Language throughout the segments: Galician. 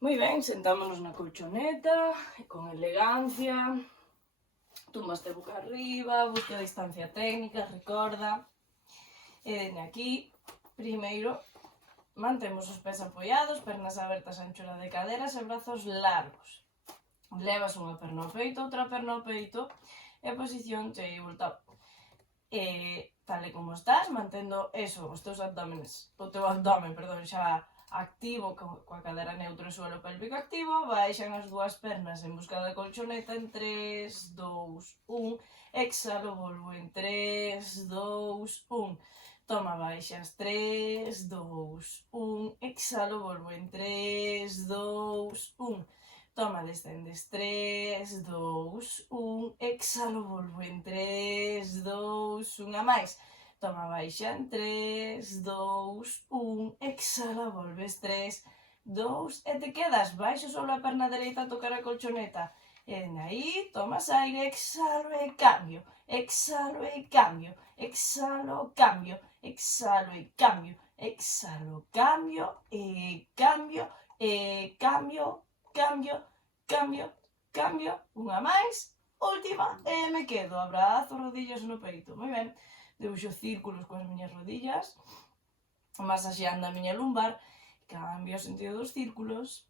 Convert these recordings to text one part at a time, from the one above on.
Moi ben, sentámonos na colchoneta, con elegancia, tumbaste boca arriba, busca a distancia técnica, recorda. E dende aquí, primeiro, mantemos os pés apoiados, pernas abertas a anchura de caderas e brazos largos. Levas unha perna ao peito, outra perna ao peito, e posición tabletop. Tal e como estás, mantendo eso, os teus abdómenes, o teu abdomen, perdón, xa activo, coa cadera neutra e suelo pélvico activo, baixan as dúas pernas en busca da colchoneta en 3, 2, 1, exhalo, volvo en 3, 2, 1, toma, baixas, 3, 2, 1, exhalo, volvo en 3, 2, 1, toma, descendes, 3, 2, 1, exhalo, volvo en 3, 2, 1, a máis, toma, baixa en 3, 2, 1, exhala, volves 3, 2, e te quedas baixo sobre a perna dereita a tocar a colchoneta. E aí, tomas aire, exhalo e cambio, exhalo e cambio, exhalo, cambio, exhalo e cambio, exhalo, cambio, e cambio, e cambio, cambio, cambio, cambio, unha máis, última, e me quedo, abrazo, rodillas no peito, moi ben, debuxo círculos coas miñas rodillas, masaxeando a miña lumbar, cambio o sentido dos círculos,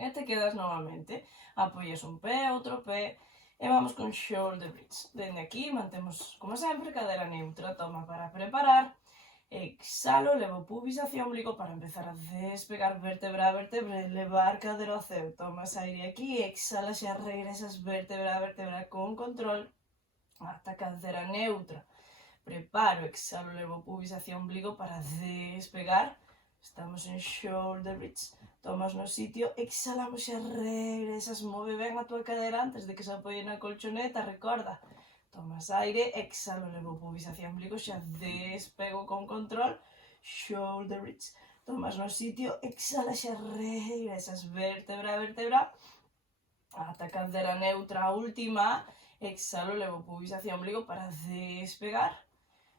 e te quedas novamente, apoias un pé, outro pé, e vamos con shoulder bridge, dende aquí mantemos, como sempre, cadera neutra, toma para preparar, exhalo, levo pubis hacia ombligo para empezar a despegar vértebra a vértebra, elevar cadera ao ceo, tomas aire aquí, exhala, xa regresas vértebra a vértebra con control, ata cadera neutra, preparo, exhalo, levo pubis hacia ombligo para despegar, estamos en shoulder bridge, tomas no sitio, exhalamos, xa regresas, move ben a tua cadera antes de que se apoie na colchoneta, recorda, tomas aire, exhalo, levo pubis hacia ombligo, xa despego con control, shoulder bridge, tomas no sitio, exhala, xa regresas vértebra a vértebra, ata cadera neutra, a última, exhalo, levo pubis hacia ombligo para despegar,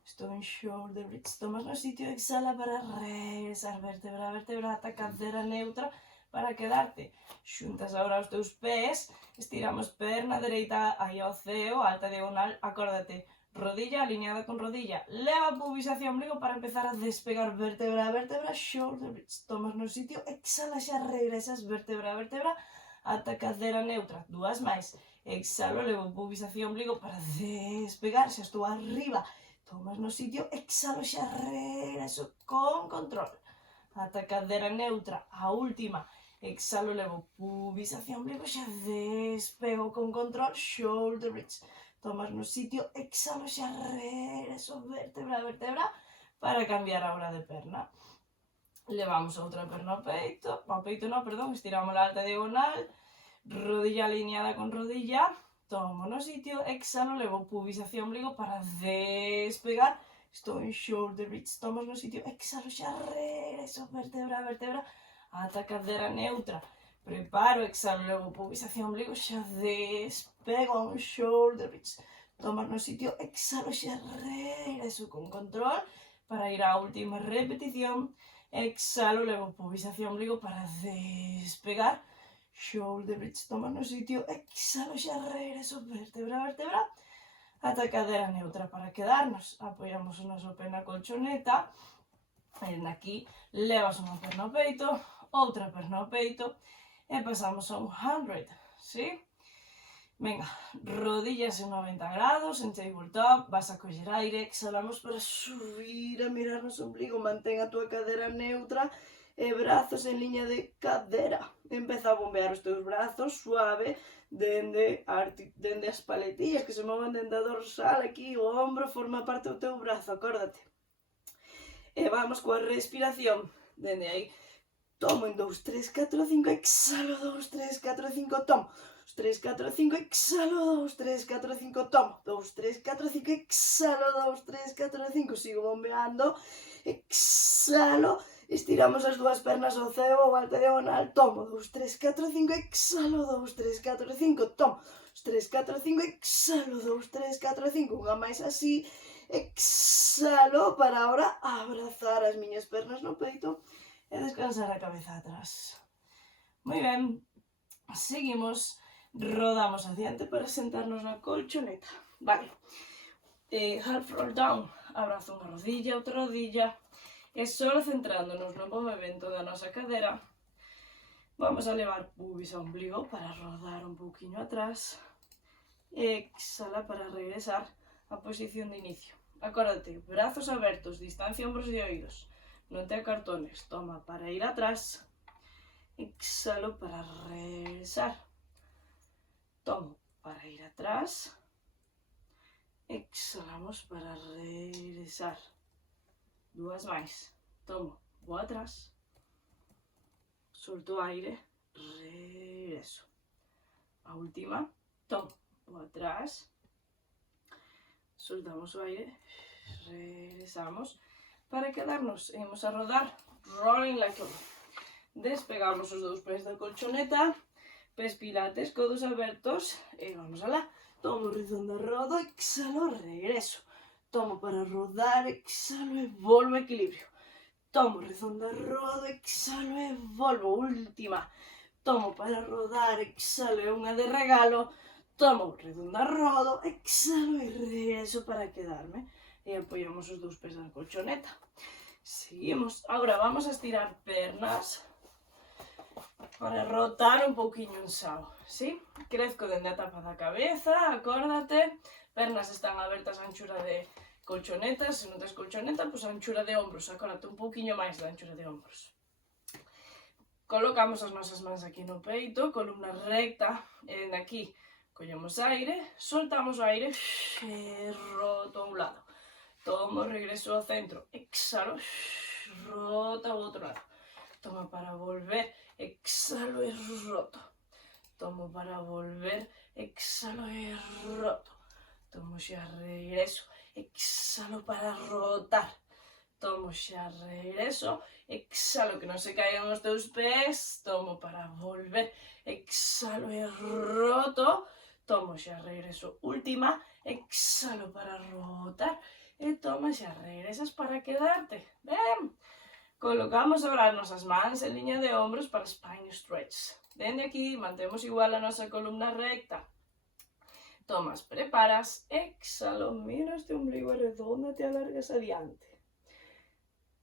estou en shoulder bridge, tomas no sitio, exhala para regresar vértebra a vértebra, ata cadera neutra para quedarte, xuntas agora os teus pés, estiramos perna dereita aí ao ceo, alta diagonal, acórdate, rodilla alineada con rodilla, leva pubis hacia ombligo para empezar a despegar vértebra a vértebra, shoulder bridge, tomas no sitio, exhala, xa regresas vértebra a vértebra, ata cadera neutra, dúas máis, exhalo, levo pubis hacia ombligo para despegar, xa estou arriba, tomas no sitio, exhalo, xa regreso con control, ata cadera neutra, a última, exhalo, levo pubis hacia ombligo, xa despego con control, shoulder bridge, tomas no sitio, exhalo, xa regreso vértebra a vértebra para cambiar agora de perna. Levamos a outra perna ao peito non, perdón, estiramos a alta diagonal, rodilla alineada con rodilla, tomo no sitio, exhalo, levo pubis hacia ombligo para despegar, estou en shoulder bridge, tomas no sitio, exhalo, xa regreso, vértebra a vértebra, ata cadera neutra, preparo, exhalo, levo pubis hacia ombligo, xa despego un shoulder bridge, tomas no sitio, exhalo, xa regreso con control, para ir á última repetición, exhalo, levo pubis hacia ombligo para despegar, shoulder bridge, toma no sitio, exhalo, xa regreso, vértebra a vértebra, ata cadera neutra para quedarnos, apoiamos o noso pé na colchoneta, e aquí levas unha perna ao peito, outra perna ao peito, e pasamos a un 100, ¿sí? Venga, rodillas en 90 grados, en tabletop, vas a coller aire, exhalamos para subir a mirarnos o ombligo, mantén a tua cadera neutra e brazos en liña de cadera. Empeza a bombear os teus brazos suave dende as paletillas que se moven dende a dorsal, aquí o ombro forma parte do teu brazo, acórdate. E vamos coa respiración, dende aí, tomo en 2, 3, 4, 5, exhalo, 2, 3, 4, 5, tomo, 3, 4, 5, exhalo, 2, 3, 4, 5, tomo, 2, 3, 4, 5, exhalo, 2, 3, 4, 5, sigo bombeando, exhalo, estiramos as dúas pernas ao ceo ou alta diagonal, tomo, 2, 3, 4, 5, exhalo, 2, 3, 4, 5, tomo, 3, 4, 5, exhalo, 2, 3, 4, 5, unha máis así, exhalo para ahora abrazar as miñas pernas no peito e descansar a cabeza atrás. Muy bien. Seguimos. Rodamos hacia adelante para sentarnos na colchoneta. Vale. Half roll down. Abrazo unha rodilla, outra rodilla. E só centrándonos no movimento da nosa cadera, vamos a levar pubis a ombligo para rodar un pouquinho atrás. Exhala para regresar a posición de inicio. Acórdate, brazos abertos, distancia hombros e oídos. Non te acartones. Toma para ir atrás. Exhalo para regresar. Tomo para ir atrás. Exhalamos para regresar. Dúas máis. Tomo, vou atrás. Solto aire. Regreso. A última. Tomo, vou atrás. Soltamos o aire. Regresamos. Para quedarnos, imos a rodar. Rolling like a ball. Despegamos os dous pés da colchoneta. Pés pilates, codos abertos, e vamos alá. Tomo redonda, rodo, exhalo, regreso. Tomo para rodar, exhalo e volvo a equilibrio. Tomo redonda, rodo, exhalo e volvo. Última. Tomo para rodar, exhalo e unha de regalo. Tomo redonda, rodo, exhalo e regreso para quedarme. E apoyamos os dous pés na colchoneta. Seguimos. Agora vamos a estirar pernas para rotar un pouquiño en sao, ¿sí? Crezco dende a tapa da cabeza, acórdate, pernas están abertas a anchura de colchoneta, se non tes colchoneta, pois a anchura de ombros, acórdate un pouquiño máis da anchura de ombros. Colocamos as nosas mans aquí no peito, columna recta, e dende aquí collemos aire, soltamos o aire, e roto a un lado. Tomo, regreso ao centro, exhalo, rota ao outro lado. Tomo para volver, exhalo e roto. Tomo para volver, exhalo e roto. Tomo xa regreso, exhalo para rotar. Tomo xa regreso, exhalo que non se caigan os teus pés. Tomo para volver, exhalo e roto. Tomo xa regreso, última, exhalo para rotar. E toma xa regresas para quedarte. Ben. Colocamos agora as nosas mans en liña de ombros para spine stretch. Dende aquí mantemos igual a nosa columna recta. Tomas, preparas, exhalo, miras de ombligo e redonda, te alargas adiante.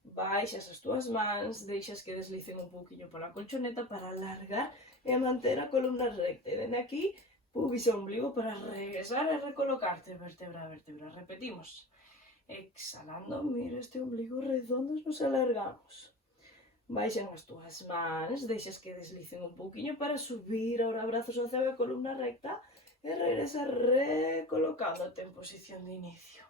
Baixas as túas mans, deixas que deslicen un pouquinho pola colchoneta para alargar e manter a columna recta. E dende aquí, pubis e ombligo para regresar e recolocarte, vértebra a vértebra. Repetimos. Exhalando, mira este ombligo redondo, nos alargamos. Baixan as túas mans, deixas que deslicen un pouquinho para subir ahora brazos ao ceo e columna recta e regresa recolocándote en posición de inicio.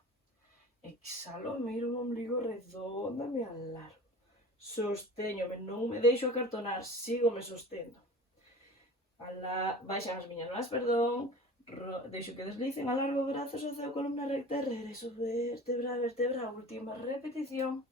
Exhalo, miro o ombligo redondo, me alargo. Sosteñome, non me deixo acartonar, sigo me sostendo. Baixan as miñas mans, perdón. Deixo que deslicen, alargo brazos ao ceo, columna recta e regreso vértebra a vértebra, última repetición.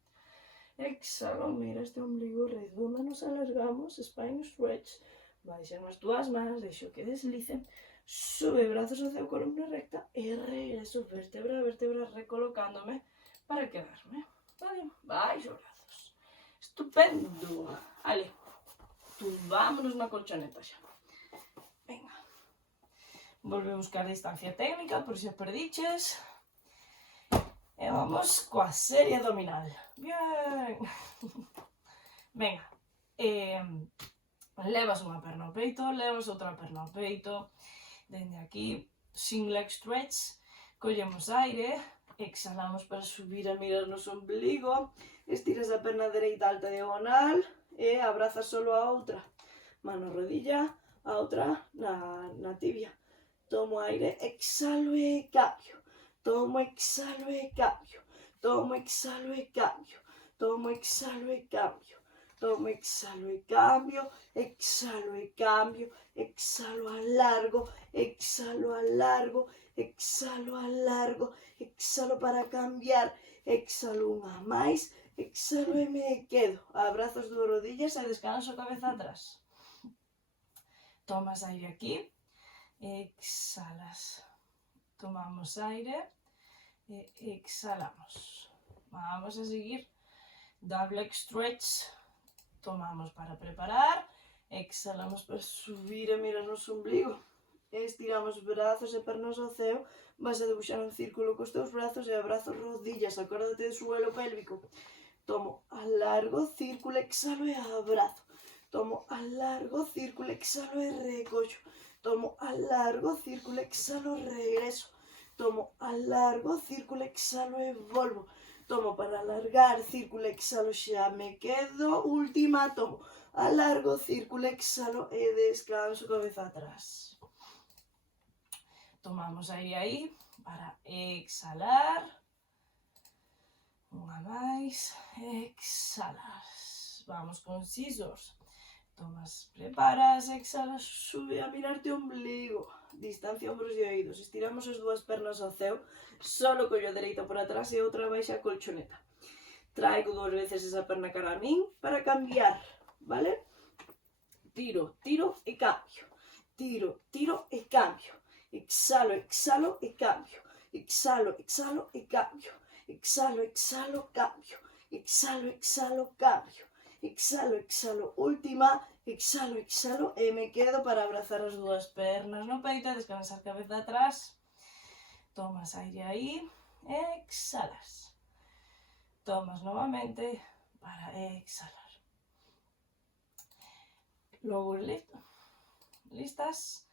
Exhalo, mira este ombligo redondo, nos alargamos, spine stretch. Baixan as túas mans, deixo que deslicen, sube brazos ao ceo, columna recta e regreso vértebra a vértebra, recolocándome para quedarme. Vale, baixo brazos. Estupendo. Vale, tumbámonos na colchoneta xa. Venga. Volve a buscar distancia técnica, por se perdiches. E vamos coa serie abdominal. Bien. Venga. Levas unha perna ao peito, levas outra perna ao peito. Dende aquí, sin leg stretch. Collemos aire. Exhalamos para subir a mirar nos ombligo. Estiras a perna dereita alta diagonal. E abrazas solo a outra. Mano rodilla, a outra na tibia. Tomo aire, exhalo e cambio. Tomo, exhalo e cambio. Tomo, exhalo e cambio. Tomo, exhalo e cambio. Tomo, exhalo e cambio. Exhalo e cambio. Exhalo, alargo. Exhalo, alargo. Exhalo, alargo. Exhalo para cambiar. Exhalo unha máis. Exhalo e me quedo. Abrazo as dúas rodillas e descanso a cabeza atrás. Tomas aire aquí. Exhalas. Tomamos aire e exhalamos. Vamos a seguir. Double leg stretch. Tomamos para preparar. exhalamos para subir e mirarnos o ombligo. Estiramos brazos e pernas ao ceo, vas a debuxar un círculo cos teus brazos e abrazo rodillas, acórdate do suelo pélvico. Tomo, alargo, círculo, exhalo e abrazo. Tomo, alargo, círculo, exhalo e recollo. Tomo, alargo, círculo, exhalo, regreso. Tomo, alargo, círculo, exhalo e volvo. Tomo para alargar, círculo, exhalo, xa me quedo. Última, tomo, alargo, círculo, exhalo e descanso, cabeza atrás. Tomamos aire aí para exhalar. Unha máis, exhalas. Vamos con scissors. Tomas, preparas, exhalas, sube a mirarte o ombligo. Distancia ombros e oídos. Estiramos as dúas pernas ao ceo, solo collo dereita por atrás e outra baixa a colchoneta. Traigo 2 veces esa perna cara a min para cambiar, vale? Tiro, tiro e cambio. Tiro, tiro e cambio. Exhalo, exhalo e cambio. Exhalo, exhalo e cambio. Exhalo, exhalo, cambio. Exhalo, exhalo, cambio. Exhalo, exhalo, última. Exhalo, exhalo e me quedo para abrazar as dúas pernas no peito, descansar cabeza atrás. Tomas aire aí, exhalas. Tomas novamente para exhalar. Logo listas.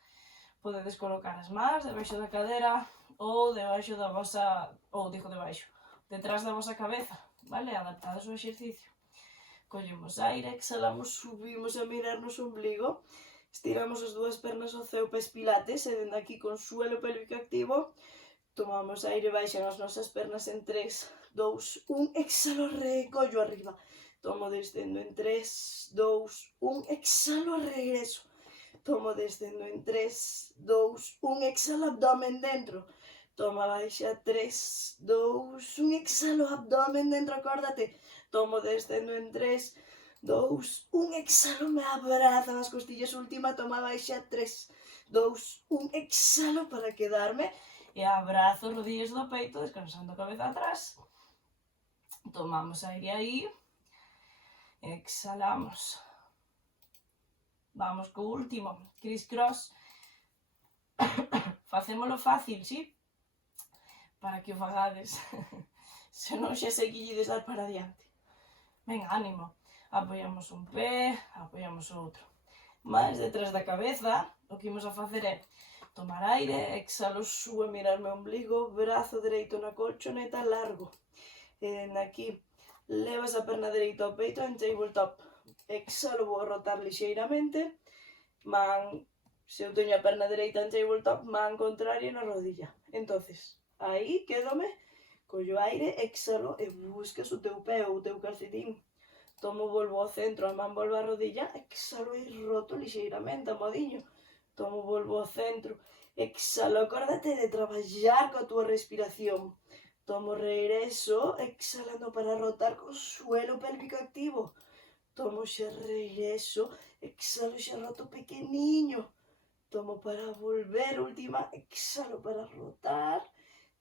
Podedes colocar as mans debaixo da cadera ou debaixo da vosa, detrás da vosa cabeza, vale? Adaptados ao exercicio. Collemos aire, exhalamos, subimos a mirarnos o ombligo, estiramos as dúas pernas ao ceo, pés pilates, e dende aquí con suelo pélvico activo, tomamos aire, baixan as nosas pernas en 3, 2, 1, exhalo, recollo arriba, tomo descendo en 3, 2, 1, exhalo, regreso, tomo descendo en 3, 2, 1, exhalo, abdomen dentro, toma baixa, 3, 2, 1, exhalo, abdomen dentro, acórdate, tomo descendo en 3, 2, 1, exhalo, me abrazan as costillas, última, toma baixa, 3, 2, 1, exhalo para quedarme, e abrazo rodillas do peito, descansando a cabeza atrás. Tomamos aire aí, exhalamos. Vamos co último, criss-cross. Facémolo fácil, sí? Para que o fagades. Se non xa sei que lle dar para adiante. Venga, ánimo. Apoiamos un pé, apoiamos o outro. Máis detrás da cabeza, o que imos a facer é tomar aire, exhalo, subo, mirarme o ombligo, brazo dereito na colchoneta, largo. E dende aquí, levas a perna dereita ao peito en tabletop. Exhalo, vou a rotar lixeiramente. Man, se eu teño a perna dereita en tabletop, man contraria na rodilla. Entonces, aí quédome, collo aire, exhalo e buscas o teu pé ou o teu calcetín. Tomo, volvo ao centro, a man volvo a rodilla, exhalo e roto lixeiramente a modiño. Tomo, volvo ao centro, exhalo, acórdate de traballar coa tua respiración. Tomo, regreso, exhalando para rotar co suelo pélvico activo. Tomo, xa regreso, exhalo, xa roto pequeniño. Tomo para volver, última, exhalo para rotar.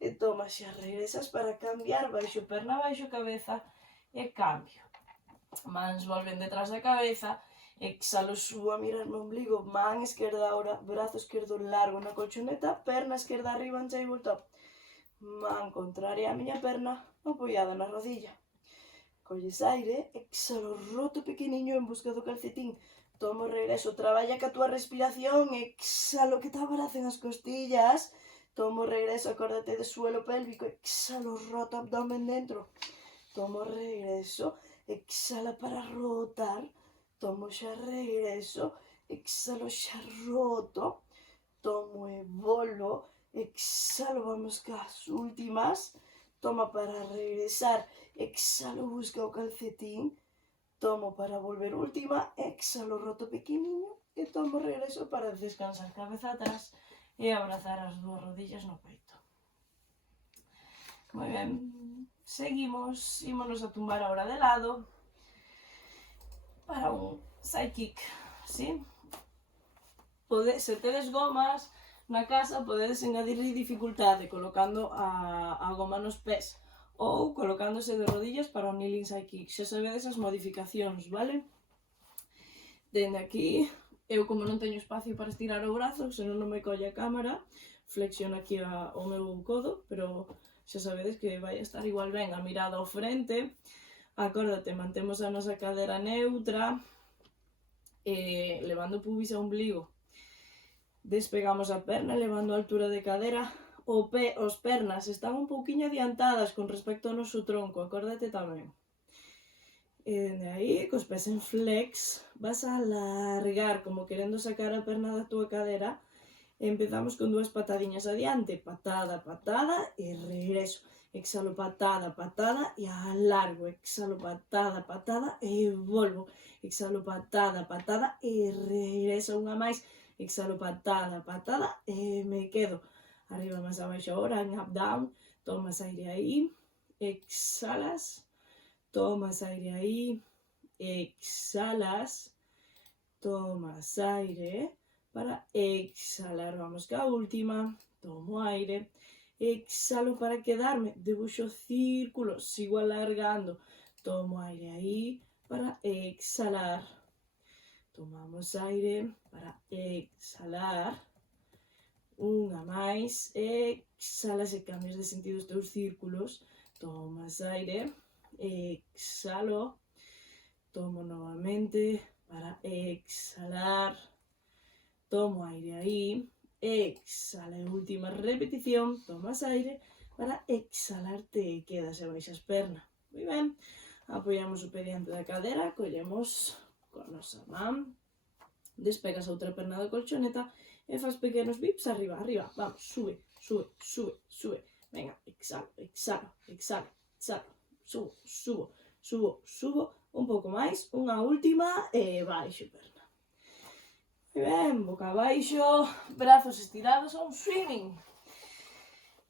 E toma, xa regresas para cambiar, baixo perna, baixo cabeza e cambio. Mans volven detrás da cabeza, exhalo, subo a mirar no ombligo, man esquerda ahora, brazo esquerdo largo na colchoneta, perna esquerda arriba en tabletop. Man contraria a miña perna, apoiada na rodilla. Colles aire, exhalo, roto pequeniño en busca do calcetín. Tomo, regreso, traballa ca túa respiración, exhalo, que te abracen as costillas. Tomo, regreso, acórdate do suelo pélvico, exhalo, roto abdomen dentro. Tomo, regreso, exhala para rotar. Tomo, xa regreso, exhalo, xa roto. Tomo e volvo, exhalo, vamos cas últimas. Toma para regresar, exhalo, busca o calcetín. Tomo para volver, última, exhalo, roto pequeniño. E tomo, regreso para descansar cabeza atrás e abrazar as dúas rodillas no peito. Moi ben, seguimos, ímonos a tumbar ahora de lado para un side kick, ¿sí? Se tedes gomas na casa, podedes engadirle dificultade colocando a goma nos pés ou colocándose de rodillas para un kneeling side kick. Xa sabedes as modificacións, vale? Dende aquí, eu como non teño espacio para estirar o brazo, senón non me colle a cámara, flexiono aquí o meu codo, pero xa sabedes que vai estar igual ben a mirada ao frente. Acórdate, mantemos a nosa cadera neutra, levando o pubis ao ombligo. Despegamos a perna, levando a altura de cadera. Os pernas están un pouquiño adiantadas con respecto ao noso tronco, acórdate tamén. E dende aí, cos pés en flex, vas a alargar como querendo sacar a perna da túa cadera. Empezamos con 2 patadiñas adiante, patada, patada e regreso. Exhalo, patada, patada e alargo. Exhalo, patada, patada e volvo. Exhalo, patada, patada e regreso unha máis. Exhalo, patada, patada e me quedo. Arriba máis abaixo ahora, en up, down. Tomas aire aí, exhalas. Tomas aire aí, exhalas. Tomas aire para exhalar. Vamos ca última. Tomo aire. Exhalo para quedarme. Debuxo círculos. Sigo alargando. Tomo aire aí para exhalar. Tomamos aire para exhalar. Unha máis. Exhalas e cambias de sentido os teus círculos. Tomas aire. Exhalo. Tomo novamente para exhalar. Tomo aire aí. Exhala. E última repetición. Tomas aire para exhalar. Te quedas e baixas perna. Moi ben. Apoiamos o pé diante da cadera. Collemos con a nosa man, despegas a outra perna da colchoneta e faz pequenos bips arriba, arriba, vamos, sube, sube, sube, sube, venga, exhalo, exhalo, exhalo, exhalo, subo, subo, subo, subo, un pouco máis, unha última e baixo perna. Ben, boca abaixo, brazos estirados a un swimming.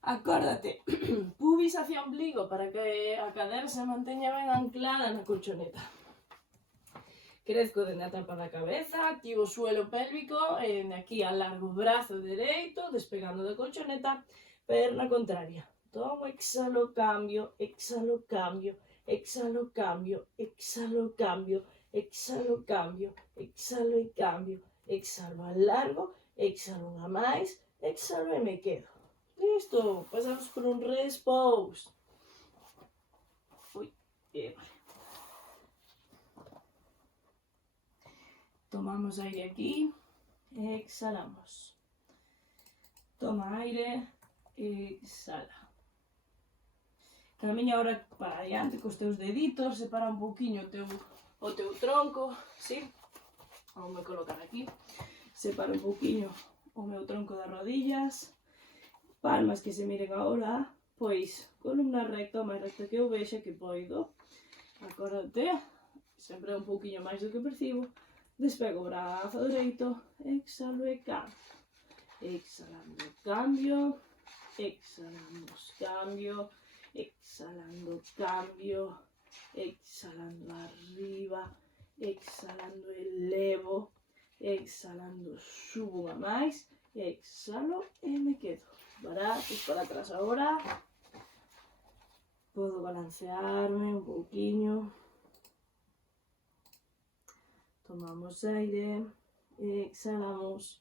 Acórdate, pubis hacia ombligo para que a cadera se manteña ben anclada na colchoneta. Crezco dende a tapa da cabeza, activo o suelo pélvico, e de aquí alargo o brazo dereito, despegando da colchoneta, perna contraria. Tomo, exhalo, cambio, exhalo, cambio, exhalo, cambio, exhalo, cambio, exhalo, cambio, exhalo e cambio, exhalo, alargo, exhalo unha máis, exhalo e me quedo. Listo, pasamos por un rest pose. Vale. Tomamos aire aquí, exhalamos. Toma aire, exhala. Camiña ahora para adiante cos teus deditos, separa un pouquiño o teu tronco, ¿sí? Vou me colocar aquí. Separa un pouquiño o meu tronco das rodillas. Palmas que se miren ahora, pois, columna recta, o máis recta que eu vexa que poido. Acórdate, sempre un pouquiño máis do que percibo. Despego o brazo dereito, exhalo e cambio. Exhalando, cambio. Exhalamos, cambio. Exhalando, cambio. Exhalando arriba. Exhalando, elevo. Exhalando, subo a máis. Exhalo e me quedo. Brazos para atrás ahora. Podo balancearme un pouquiño. Tomamos aire, exhalamos,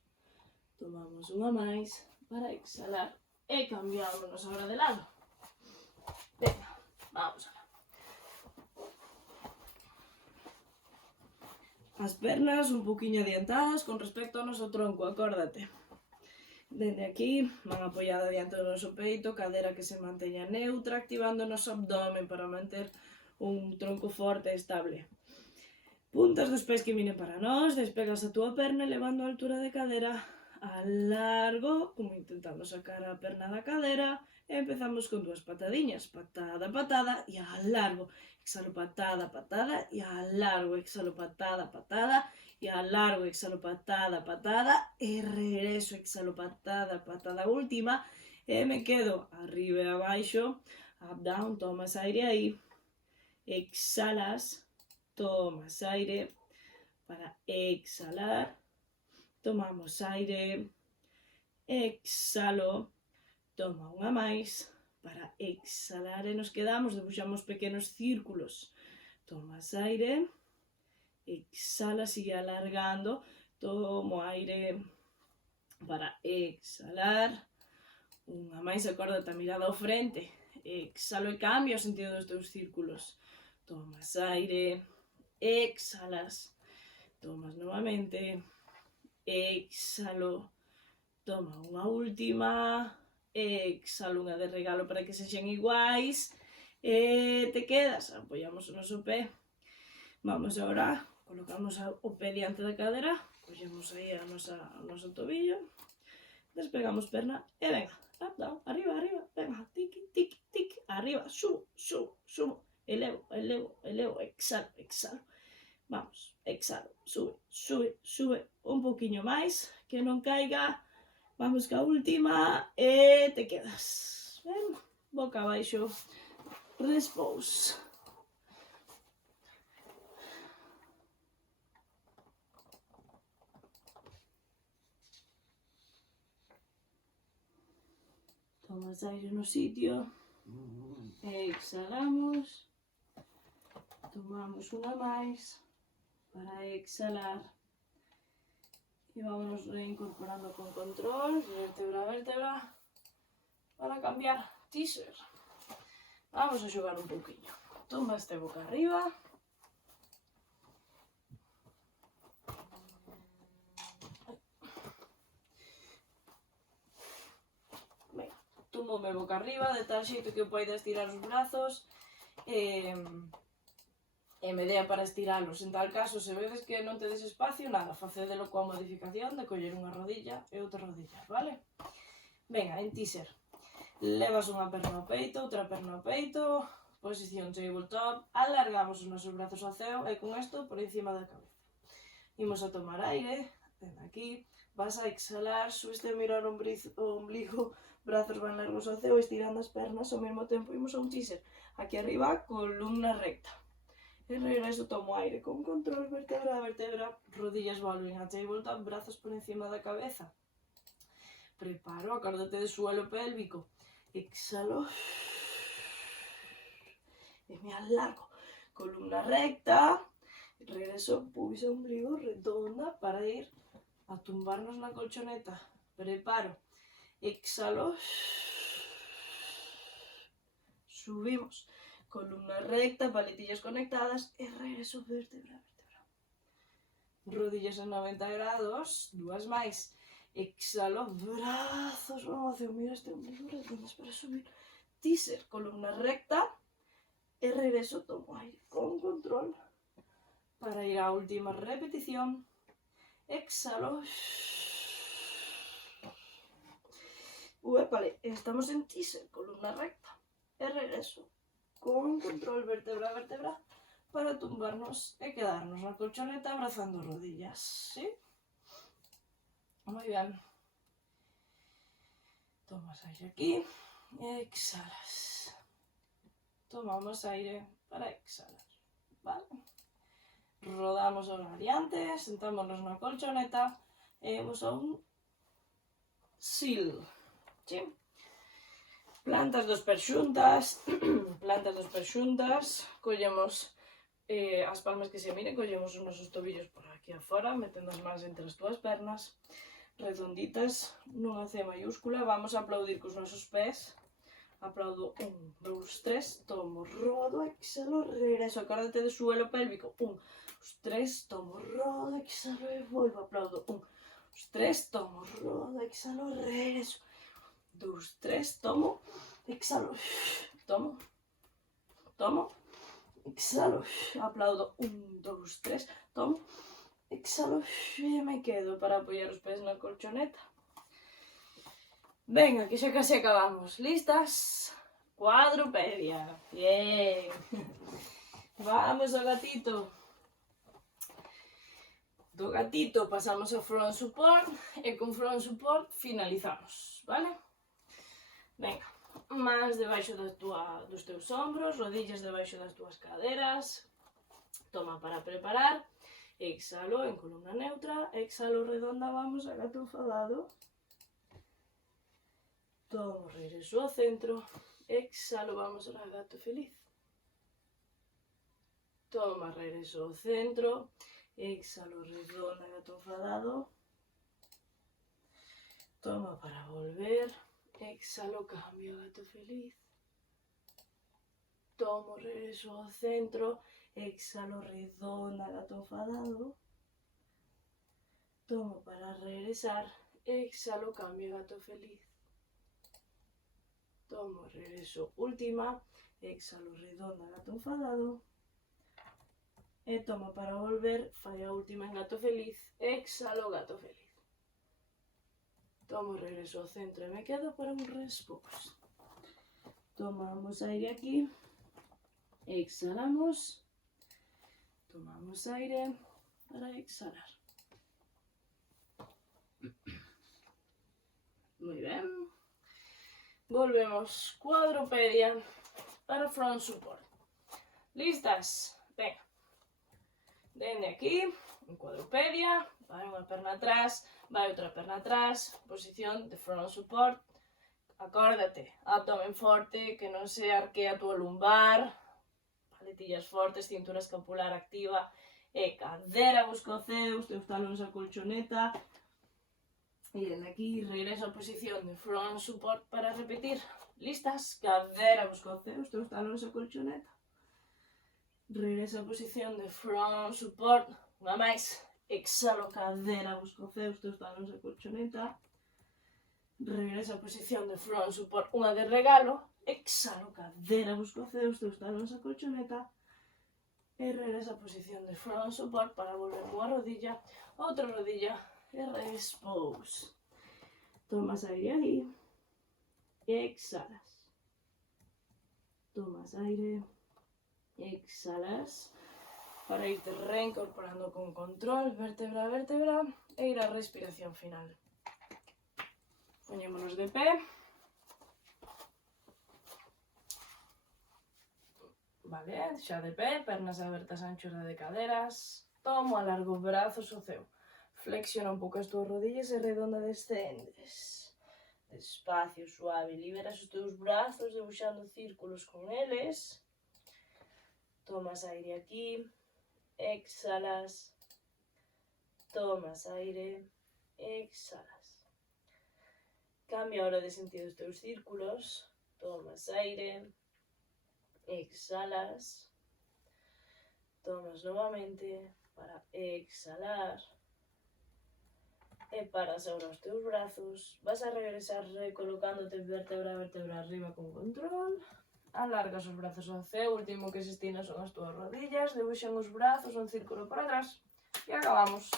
tomamos unha máis para exhalar e cambiámonos ahora de lado. Venga, vamos alá. As pernas un pouquiño adiantadas con respecto ao noso tronco, acórdate. Dende aquí, man apoiada diante do noso peito, cadera que se manteña neutra, activando o noso abdomen para manter un tronco forte e estable. Puntas dos pés que miren para nós, despegas a túa perna elevando a altura de cadera, alargo, como intentando sacar a perna da cadera, e empezamos con 2 patadiñas, patada, patada, e alargo, exhalo, patada, patada, e alargo, exhalo, patada, patada, e alargo, exhalo, patada, patada, e regreso, exhalo, patada, patada, última, e me quedo arriba e abaixo, up, down, tomas aire aí, exhalas, tomas aire para exhalar, tomamos aire, exhalo, toma unha máis para exhalar e nos quedamos, debuxamos pequenos círculos, tomas aire, exhala, sigue alargando, tomo aire para exhalar, unha máis, acórdate, a mirada ao frente, exhalo e cambio o sentido dos teus círculos, tomas aire, exhalas, tomas novamente, exhalo, toma unha última, exhalo, unha de regalo para que sexan iguais, e te quedas, apoyamos o noso pé, vamos agora, colocamos o pé diante da cadera, collemos aí o noso tobillo, despegamos perna e venga, up, down, arriba, arriba, venga, tiki, tiki, tiki, arriba, subo, subo, subo, elevo, elevo, elevo, exhalo, exhalo, vamos, exhalo, sube, sube, sube, un poquinho máis, que non caiga, vamos ca última, e te quedas, ben, boca abaixo, repose. Tomas aire no sitio, exhalamos, tomamos unha máis para exhalar e vámonos reincorporando con control, vértebra a vértebra, para cambiar teaser. Vamos a xogar un pouquinho. Toma este boca arriba. Tumoume boca arriba, de tal xeito que poida estirar os brazos e me dea para estiralos. En tal caso, se vedes que non tedes espacio, nada, facedelo coa modificación de coller unha rodilla e outra rodilla, vale? Venga, en teaser. Levas unha perna ao peito, outra perna ao peito, posición tabletop, alargamos os nosos brazos ao ceo e con isto por encima da cabeza. Imos a tomar aire, dende aquí, vas a exhalar, subiste a mirar o ombligo, brazos van largos ao ceo, estirando as pernas ao mesmo tempo, imos a un teaser. Aquí arriba, columna recta. E regreso, tomo aire con control, vértebra a vértebra, rodillas volven a tabletop, brazos por encima da cabeza. Preparo, acórdate de suelo pélvico. Exhalo. E me alargo. Columna recta. Regreso, pubis e ombligo, redonda para ir a tumbarnos na colchoneta. Preparo. Exhalo. Subimos. Columna recta, paletillas conectadas e regreso, vértebra a vértebra. Rodillas a 90 grados, dúas máis. Exhalo, brazos vão hacia o mira este ombligo, redondas para subir. Teaser, columna recta e regreso, tomo aire con control para ir á última repetición. Exhalo. Vale, estamos en teaser, columna recta e regreso con control, vértebra a vértebra, para tumbarnos e quedarnos na colchoneta abrazando rodillas, ¿sí? Muy bien. Tomas aire aquí, exhalas. Tomamos aire para exhalar, ¿vale? Rodamos os variantes, sentámonos na colchoneta e vamos a un seal, ¿sí? Plantas dos pés xuntas, collemos as palmas que se miren, collemos os nosos tobillos por aquí afora, metendo as mans entre as túas pernas, redonditas, nunha C mayúscula, vamos a aplaudir cos nosos pés, aplaudo, 1, 2, 3, tomo, rodo, exhalo, regreso, acórdate de suelo pélvico, 1, 2, 3, tomo, rodo, exhalo e volvo, aplaudo, 1, 2, 3, tomo, rodo, exhalo, regreso, 2, 3, tomo, exhalo, tomo, exhalo, aplaudo, 1, 2, 3, tomo, exhalo e me quedo para apoyar os pés na colchoneta. Venga, que xa casi acabamos. Listas? Cuadrupedia. Bien. Vamos ao gatito. Do gatito pasamos a front support e con front support finalizamos, vale? Venga, mans debaixo dos teus ombros, rodillas debaixo das túas caderas. Toma para preparar. Exhalo en columna neutra, exhalo redonda, vamos a gato enfadado. Tomo, regreso ao centro, exhalo, vamos a gato feliz. Toma, regreso ao centro. Exhalo, redonda, gato enfadado. Toma para volver. Exhalo, cambio, gato feliz. Tomo, regreso ao centro. Exhalo, redonda, gato enfadado. Tomo para regresar. Exhalo, cambio, gato feliz. Tomo, regreso, última. Exhalo, redonda, gato enfadado. E tomo para volver. Falla última en gato feliz. Exhalo, gato feliz. Tomo, regreso ao centro e me quedo para un repose. Tomamos aire aquí. Exhalamos. Tomamos aire para exhalar. Muy bien. Volvemos. Cuadrupedia para front support. ¿Listas? Venga. Dende aquí, en cuadrupedia, vai unha perna atrás, vai outra perna atrás, posición de front support. Acórdate, abdomen forte, que non se arquea a tua lumbar, paletillas fortes, cintura escapular activa, e cadera busca o ceo, os teus talóns a colchoneta. E dende aquí, regreso a posición de front support para repetir. Listas? Cadera busca o ceo, os teus talóns a colchoneta. Regreso a posición de front support, unha máis, exhalo, cadera, busco o ceo, os teus talóns a colchoneta. Regreso a posición de front support, unha de regalo, exhalo, cadera, busco o ceo, os teus talóns a colchoneta. E regreso a posición de front support para volver unha rodilla, outra rodilla, e repose. Tomas aire aí, e exhalas. Tomas aire. Exhalas para irte reincorporando con control, vértebra a vértebra, e ir a respiración final. Poñémonos de pé. Vale, xa de pé, pernas abertas, anchura de caderas. Tomo, alargo brazos ao ceo. Flexiona un pouco as túas rodillas e redonda descendes. Despacio, suave, liberas os teus brazos debuxando círculos con eles. Tomas aire aquí, exhalas, tomas aire, exhalas. Cambia ahora de sentido os teus círculos, tomas aire, exhalas, tomas novamente para exhalar, e paras ahora os teus brazos, vas a regresar recolocándote vértebra a vértebra arriba con control. Alargas os brazos ao ceo, o último que se estina son as túas rodillas, debuxan os brazos, un círculo para atrás, e acabamos.